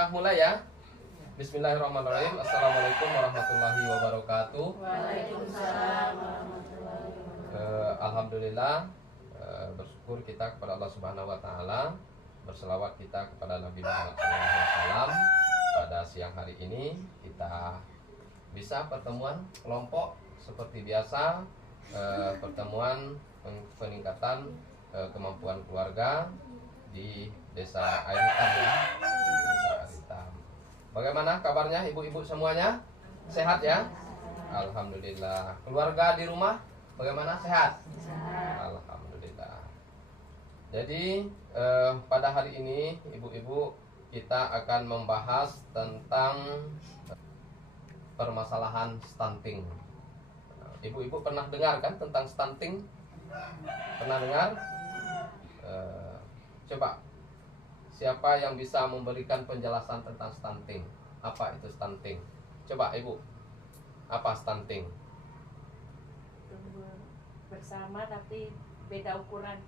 kita mulai ya. Bismillahirrahmanirrahim. Assalamualaikum warahmatullahi wabarakatuh. Waalaikumsalam warahmatullahi wabarakatuh. Alhamdulillah, bersyukur kita kepada Allah Subhanahu wa taala. Berselawat kita kepada Nabi Muhammad SAW. Pada siang hari ini kita bisa pertemuan kelompok seperti biasa, pertemuan peningkatan kemampuan keluarga di Desa Air Hitam ya. Desa Air Hitam. Bagaimana kabarnya ibu-ibu semuanya? Sehat ya? Alhamdulillah. Keluarga di rumah bagaimana? Sehat? Alhamdulillah. Jadi pada hari ini ibu-ibu kita akan membahas tentang permasalahan stunting. Ibu-ibu pernah dengar kan tentang stunting? Pernah dengar? Coba, siapa yang bisa memberikan penjelasan tentang stunting? Apa itu stunting? Coba ibu, apa stunting? Tumbuh bersama tapi beda ukuran.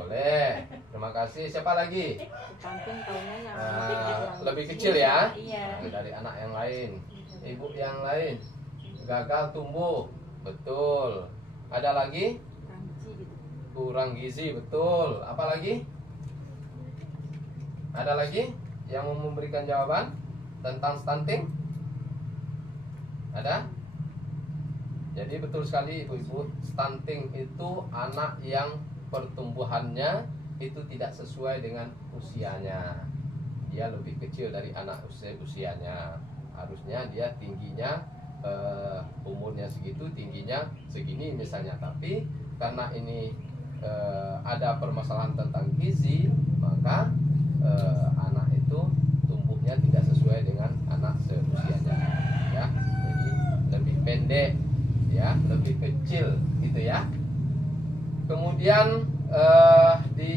Boleh. Terima kasih. Siapa lagi? Stunting taunya yang Lebih kecil ya? Iya. Dari anak yang lain. Ibu yang lain gagal tumbuh. Betul. Ada lagi? Kurang gizi. Betul. Apa lagi? Ada lagi yang mau memberikan jawaban tentang stunting? Ada? Jadi betul sekali ibu-ibu, stunting itu anak yang pertumbuhannya itu tidak sesuai dengan usianya. Dia lebih kecil dari anak usianya. Harusnya dia tingginya umurnya segitu, tingginya segini misalnya. Tapi karena ini ada permasalahan tentang gizi, maka anak itu tumbuhnya tidak sesuai dengan anak seusianya ya. Jadi lebih pendek ya, lebih kecil gitu ya. Kemudian di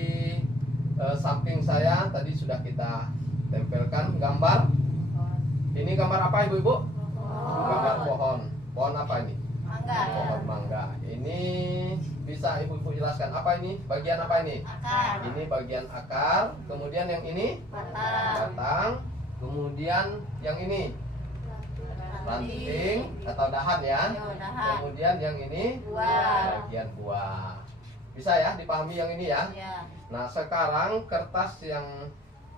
samping saya tadi sudah kita tempelkan gambar. Ini gambar apa ibu-ibu? Gambar pohon. Pohon apa ini? Mangga. Pohon mangga. Ini bisa ibu-ibu jelaskan apa ini? Bagian apa ini? Akar. Ini bagian akar. Kemudian yang ini? Batang. Kemudian yang ini? Ranting atau dahan ya. Kemudian yang ini? Bagian buah. Bisa ya dipahami yang ini ya? Nah sekarang kertas yang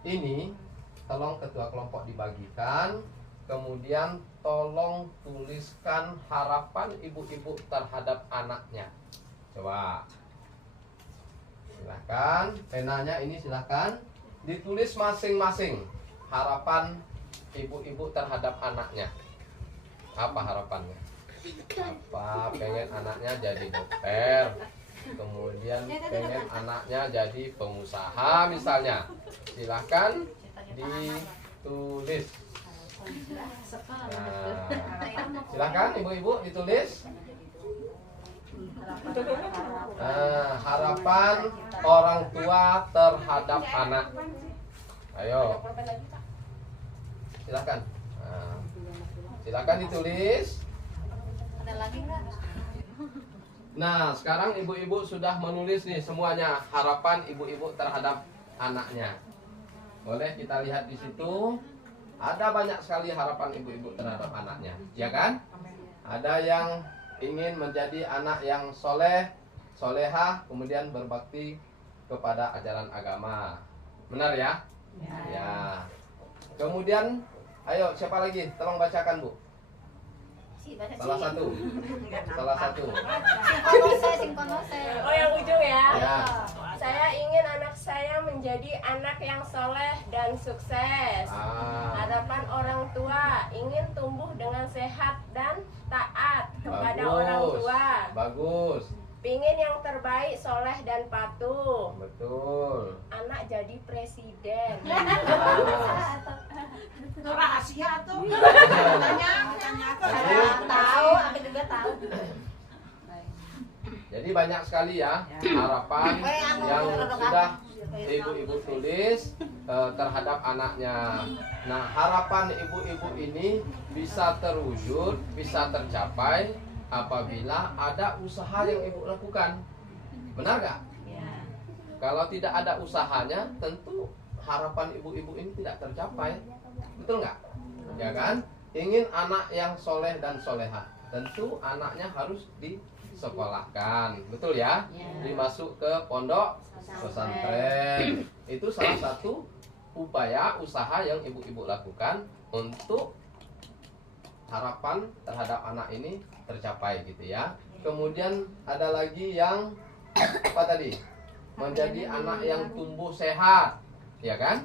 ini tolong ketua kelompok dibagikan. Kemudian tolong tuliskan harapan ibu-ibu terhadap anaknya. Coba. Silakan, penanya ini silakan ditulis masing-masing harapan ibu-ibu terhadap anaknya. Apa harapannya? Apa pengen anaknya jadi dokter? Kemudian pengen anaknya jadi pengusaha misalnya. Silakan ditulis. Nah, silakan ibu-ibu ditulis. Harapan orang tua terhadap anak. Ayo, silakan. Silakan ditulis. Ada lagi nggak? Nah, sekarang ibu-ibu sudah menulis nih semuanya harapan ibu-ibu terhadap anaknya. Boleh kita lihat di situ. Ada banyak sekali harapan ibu-ibu terhadap anaknya, ya kan? Ada yang ingin menjadi anak yang soleh, solehah, kemudian berbakti kepada ajaran agama. Benar ya? Ya. Kemudian, ayo siapa lagi? Tolong bacakan Bu. Salah satu. Salah satu. Oh yang ujung ya? Ya. Saya ingin anak saya menjadi anak yang soleh dan sukses. Harapan orang tua ingin tumbuh dengan sehat dan taat kepada orang tua. Bagus. Pingin yang terbaik, soleh dan patuh. Betul. Anak jadi presiden. Itu rahasia tuh. Tahu, aku juga tahu. Jadi banyak sekali ya harapan yang sudah ibu-ibu tulis terhadap anaknya. Nah, harapan ibu-ibu ini bisa terwujud, bisa tercapai apabila ada usaha yang ibu lakukan. Benar gak? Kalau tidak ada usahanya, tentu harapan ibu-ibu ini tidak tercapai. Betul nggak? Ya kan? Ingin anak yang soleh dan soleha, tentu anaknya harus disekolahkan, betul ya? Dimasuk ke pondok pesantren. Itu salah satu upaya usaha yang ibu-ibu lakukan untuk harapan terhadap anak ini tercapai gitu ya. Kemudian ada lagi yang apa tadi? Menjadi anak yang tumbuh sehat, ya kan?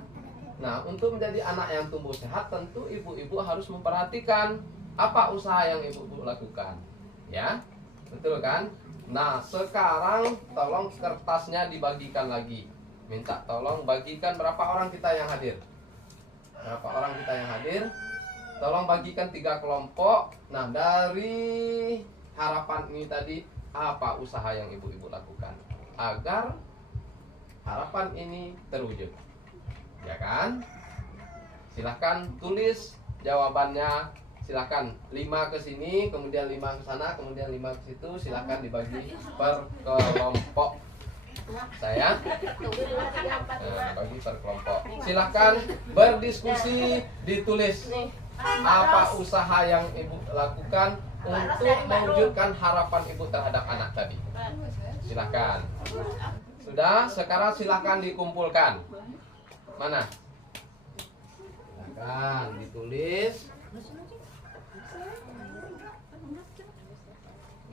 Nah, untuk menjadi anak yang tumbuh sehat tentu ibu-ibu harus memperhatikan apa usaha yang ibu-ibu lakukan. Ya. Betul kan? Nah, sekarang tolong kertasnya dibagikan lagi. Minta tolong bagikan berapa orang kita yang hadir? Berapa orang kita yang hadir? Tolong bagikan 3 kelompok. Nah, dari harapan ini tadi apa usaha yang ibu-ibu lakukan agar harapan ini terwujud? Ya kan? Silahkan tulis jawabannya. Silahkan 5 ke sini, kemudian 5 ke sana, kemudian 5 ke situ. Silahkan dibagi per kelompok. Saya bagi per kelompok. Silahkan berdiskusi, ditulis apa usaha yang ibu lakukan untuk mewujudkan harapan ibu terhadap anak tadi. Silahkan. Sudah, sekarang silahkan dikumpulkan. Mana? Silahkan ditulis.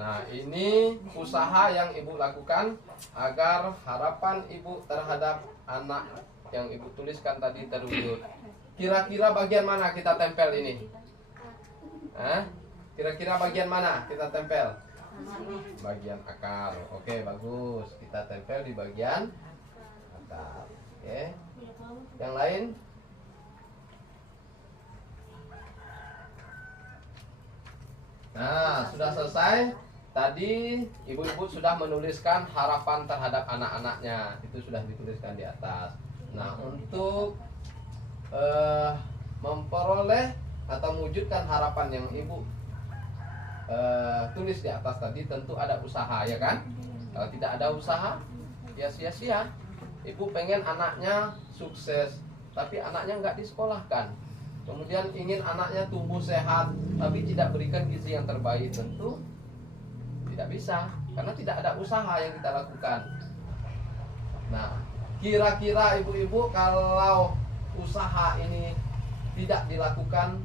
Nah, ini usaha yang ibu lakukan agar harapan ibu terhadap anak yang ibu tuliskan tadi terwujud. Kira-kira bagian mana kita tempel ini? Kira-kira bagian mana kita tempel? Bagian akar. Oke, bagus. Kita tempel di bagian akar. Oke. Yang lain? Nah, sudah selesai. Tadi ibu-ibu sudah menuliskan harapan terhadap anak-anaknya. Itu sudah dituliskan di atas. Nah, untuk memperoleh atau mewujudkan harapan yang ibu tulis di atas tadi, tentu ada usaha, ya kan? Kalau tidak ada usaha, ya sia-sia. Ibu pengen anaknya sukses, tapi anaknya nggak disekolahkan. Kemudian ingin anaknya tumbuh sehat, tapi tidak berikan gizi yang terbaik, tentu tidak bisa, karena tidak ada usaha yang kita lakukan. Nah, kira-kira ibu-ibu kalau usaha ini tidak dilakukan,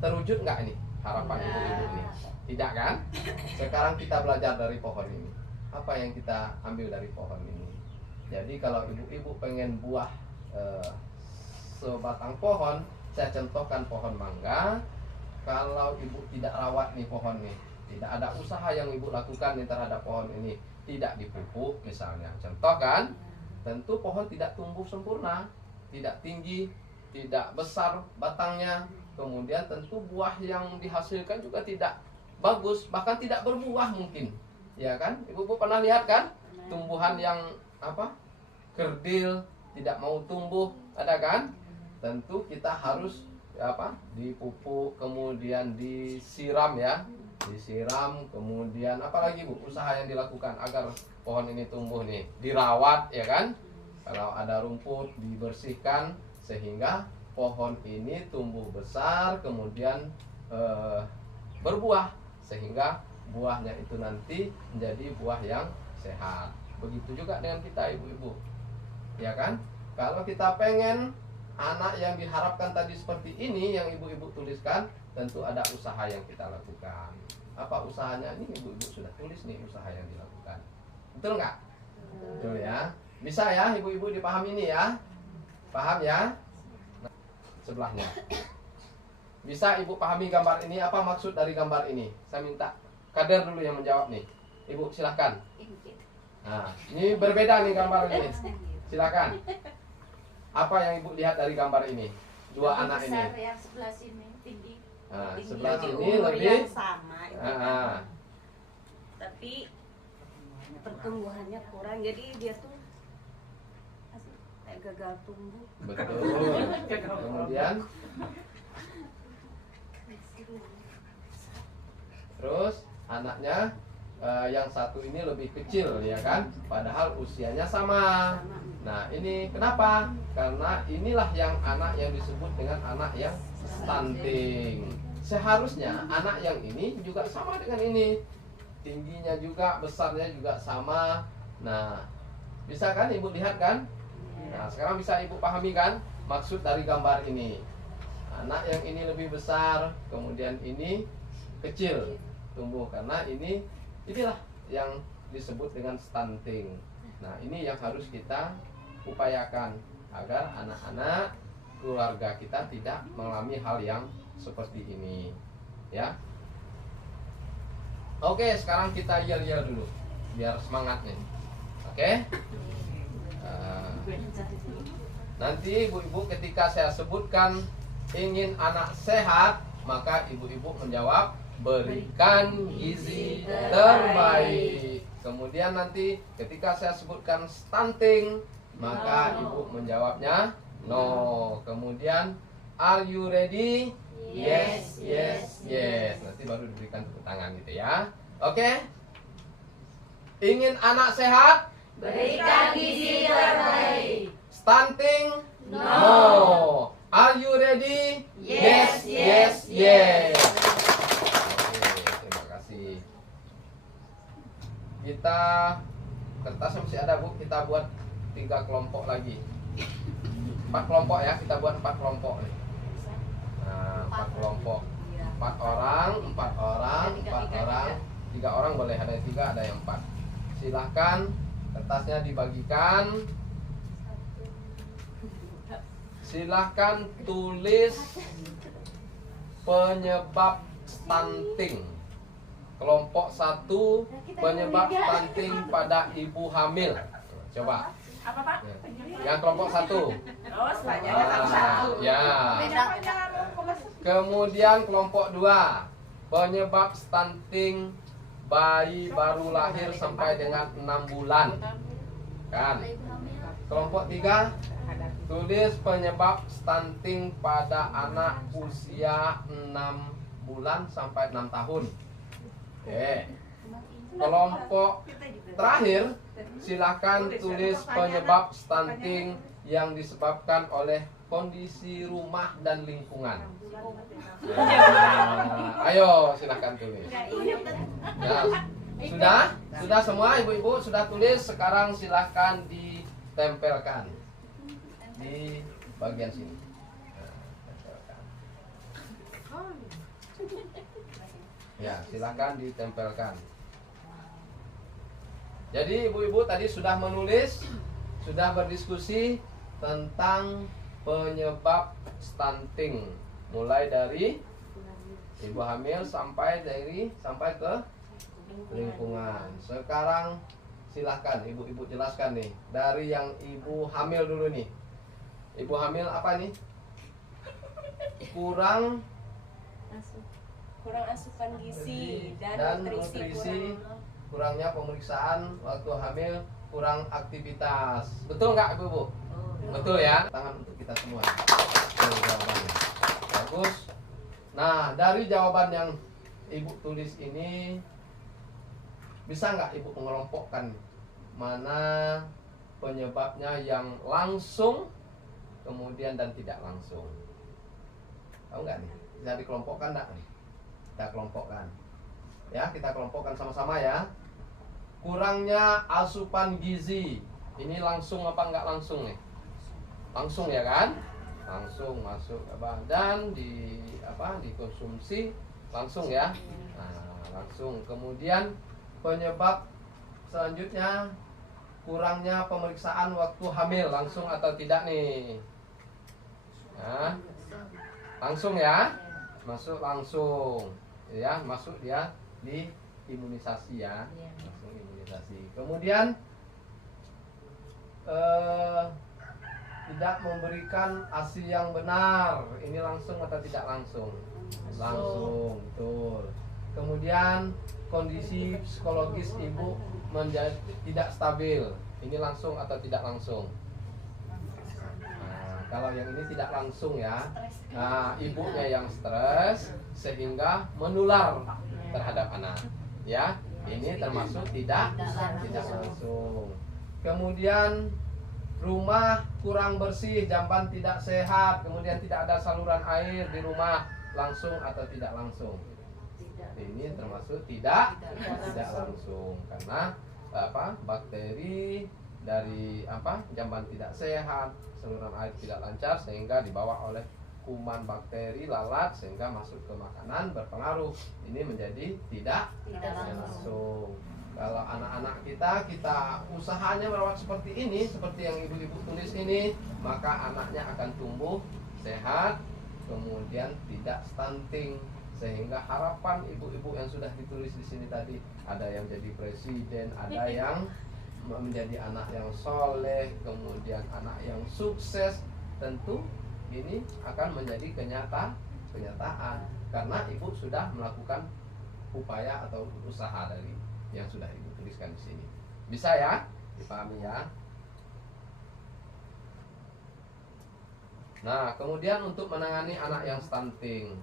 terwujud nggak ini harapan ibu-ibu ini? Tidak kan? Sekarang kita belajar dari pohon ini. Apa yang kita ambil dari pohon ini? Jadi kalau ibu-ibu pengen buah sebatang pohon, saya contohkan pohon mangga. Kalau ibu tidak rawat nih pohon nih, tidak ada usaha yang ibu lakukan nih terhadap pohon ini, tidak dipupuk misalnya, contoh kan, tentu pohon tidak tumbuh sempurna, tidak tinggi, tidak besar batangnya, kemudian tentu buah yang dihasilkan juga tidak bagus, bahkan tidak berbuah mungkin, ya kan? Ibu-ibu pernah lihat kan, tumbuhan yang kerdil, tidak mau tumbuh, ada kan? Tentu kita harus dipupuk, kemudian disiram ya, disiram, kemudian apalagi Bu usaha yang dilakukan agar pohon ini tumbuh nih, dirawat ya kan, kalau ada rumput dibersihkan sehingga pohon ini tumbuh besar, kemudian berbuah, sehingga buahnya itu nanti menjadi buah yang sehat. Begitu juga dengan kita ibu-ibu, ya kan? Kalau kita pengen anak yang diharapkan tadi seperti ini yang ibu-ibu tuliskan, tentu ada usaha yang kita lakukan. Apa usahanya? Ini ibu-ibu sudah tulis nih usaha yang dilakukan. Betul nggak? Betul ya. Bisa ya ibu-ibu dipahami ini ya? Paham ya? Nah, sebelahnya. Bisa ibu pahami gambar ini? Apa maksud dari gambar ini? Saya minta kader dulu yang menjawab nih. Ibu silahkan. Nah, ini berbeda nih gambar ini. Silakan. Apa yang ibu lihat dari gambar ini? Dua anak ini. Yang sebelah sini tinggi. Nah, tinggi. sebelah Jadi sini umur lebih yang sama. Tapi pertumbuhannya kurang, jadi dia tuh kayak gagal tumbuh. betul. Kemudian terus anaknya yang satu ini lebih kecil ya kan, padahal usianya sama. Nah ini kenapa? Karena inilah yang anak yang disebut dengan anak yang stunting. Seharusnya anak yang ini juga sama dengan ini, tingginya juga, besarnya juga sama. Nah bisa kan ibu lihat kan? Nah sekarang bisa ibu pahami kan maksud dari gambar ini. Anak yang ini lebih besar, kemudian ini kecil tumbuh, karena inilah yang disebut dengan stunting. Nah ini yang harus kita upayakan agar anak-anak keluarga kita tidak mengalami hal yang seperti ini ya. Oke, sekarang kita yel-yel dulu biar semangatnya. Oke. Nanti ibu-ibu ketika saya sebutkan ingin anak sehat, maka ibu-ibu menjawab berikan gizi terbaik. Kemudian nanti ketika saya sebutkan stunting, maka ibu menjawabnya no. Kemudian are you ready? Yes, yes, yes. Nanti baru diberikan tepuk tangan gitu ya. Oke. Ingin anak sehat? Berikan gizi terbaik. Stunting? No. Are you ready? Yes, yes, yes. Oke, terima kasih. Kita kertasnya masih ada Bu, kita buat 3 kelompok lagi. 4 kelompok ya, kita buat 4 kelompok nih. Nah, 4 kelompok. 4 orang, 4 orang, 4 orang. 3 orang boleh, ada yang 3, ada yang 4. Silahkan kertasnya dibagikan. Silahkan tulis penyebab stunting. Kelompok 1, penyebab stunting pada ibu hamil. Coba. Apa Pak? Yang kelompok 1. Oh, selanjutnya satu. Ya. Kemudian kelompok 2, penyebab stunting bayi baru lahir sampai dengan 6 bulan. Kan? Kelompok 3, tulis penyebab stunting pada anak usia 6 bulan sampai 6 tahun. Oke. Kelompok terakhir, silakan tulis penyebab stunting yang disebabkan oleh kondisi rumah dan lingkungan. Nah, ayo silakan tulis. Ya, sudah semua ibu-ibu sudah tulis. Sekarang silakan ditempelkan di bagian sini. Nah, tempelkan. Ya, silakan ditempelkan. Jadi ibu-ibu tadi sudah menulis, sudah berdiskusi tentang penyebab stunting, mulai dari ibu hamil sampai ke lingkungan. Sekarang silahkan ibu-ibu jelaskan nih, dari yang ibu hamil dulu nih. Ibu hamil apa nih? Kurang asupan gizi dan nutrisi. Kurangnya pemeriksaan waktu hamil, kurang aktivitas. Betul nggak ibu-ibu? Betul ya. Tangan untuk kita semua. Betul jawabannya. Bagus. Nah, dari jawaban yang ibu tulis ini, bisa nggak ibu mengelompokkan mana penyebabnya yang langsung, kemudian dan tidak langsung? Tahu nggak nih? Bisa dikelompokkan nggak nih? Kita kelompokkan. Ya, kita kelompokkan sama-sama ya. Kurangnya asupan gizi, ini langsung apa nggak langsung nih? Langsung ya kan? Langsung masuk ke badan, dikonsumsi langsung ya. Nah, langsung. Kemudian penyebab selanjutnya, kurangnya pemeriksaan waktu hamil, langsung atau tidak nih? Nah, langsung ya, masuk langsung ya, masuk dia di imunisasi ya, langsung imunisasi. Kemudian tidak memberikan ASI yang benar, ini langsung atau tidak langsung? Langsung, betul. Kemudian kondisi psikologis ibu menjadi tidak stabil, ini langsung atau tidak langsung? Nah, kalau yang ini tidak langsung ya, nah, ibunya yang stres sehingga menular terhadap anak ya. Ini termasuk tidak langsung. Kemudian rumah kurang bersih, jamban tidak sehat, kemudian tidak ada saluran air di rumah, langsung atau tidak langsung. Ini termasuk tidak langsung karena bakteri dari jamban tidak sehat, saluran air tidak lancar sehingga dibawa oleh kuman bakteri lalat sehingga masuk ke makanan berpengaruh. Ini menjadi tidak langsung. Kalau anak-anak kita usahanya merawat seperti ini, seperti yang ibu-ibu tulis ini, maka anaknya akan tumbuh sehat, kemudian tidak stunting. Sehingga harapan ibu-ibu yang sudah ditulis di sini tadi, ada yang jadi presiden, ada yang menjadi anak yang soleh, kemudian anak yang sukses, tentu ini akan menjadi kenyataan karena ibu sudah melakukan upaya atau usaha dari yang sudah ibu tuliskan di sini. Bisa ya dipahami ya. Nah, kemudian untuk menangani anak yang stunting,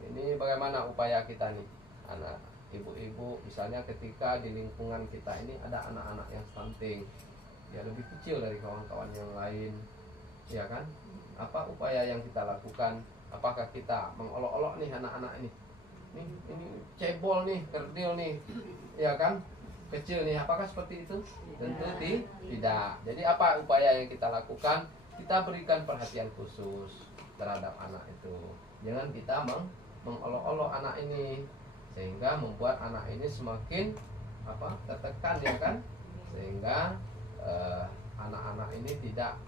ini bagaimana upaya kita nih, anak ibu-ibu misalnya ketika di lingkungan kita ini ada anak-anak yang stunting, ya lebih kecil dari kawan-kawan yang lain, ya kan? Apa upaya yang kita lakukan? Apakah kita mengolok-olok nih anak-anak ini cebol nih, kerdil nih, ya kan? Kecil nih, apakah seperti itu? Tentu tidak. Jadi apa upaya yang kita lakukan? Kita berikan perhatian khusus terhadap anak itu. Jangan kita mengolok-olok anak ini sehingga membuat anak ini semakin tertekan, ya kan? Sehingga anak-anak ini tidak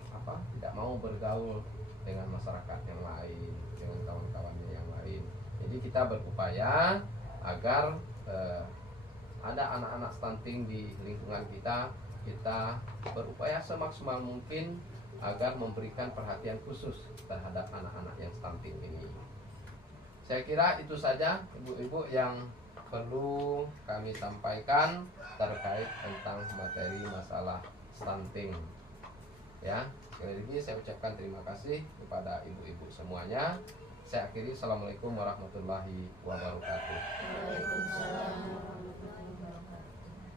mau bergaul dengan masyarakat yang lain, dengan kawan-kawannya yang lain. Jadi kita berupaya agar ada anak-anak stunting di lingkungan kita. Kita berupaya semaksimal mungkin agar memberikan perhatian khusus terhadap anak-anak yang stunting ini. Saya kira itu saja ibu-ibu yang perlu kami sampaikan terkait tentang materi masalah stunting. Ya, sekali lagi saya ucapkan terima kasih kepada ibu-ibu semuanya. Saya akhiri, assalamualaikum warahmatullahi wabarakatuh. Waalaikumsalam.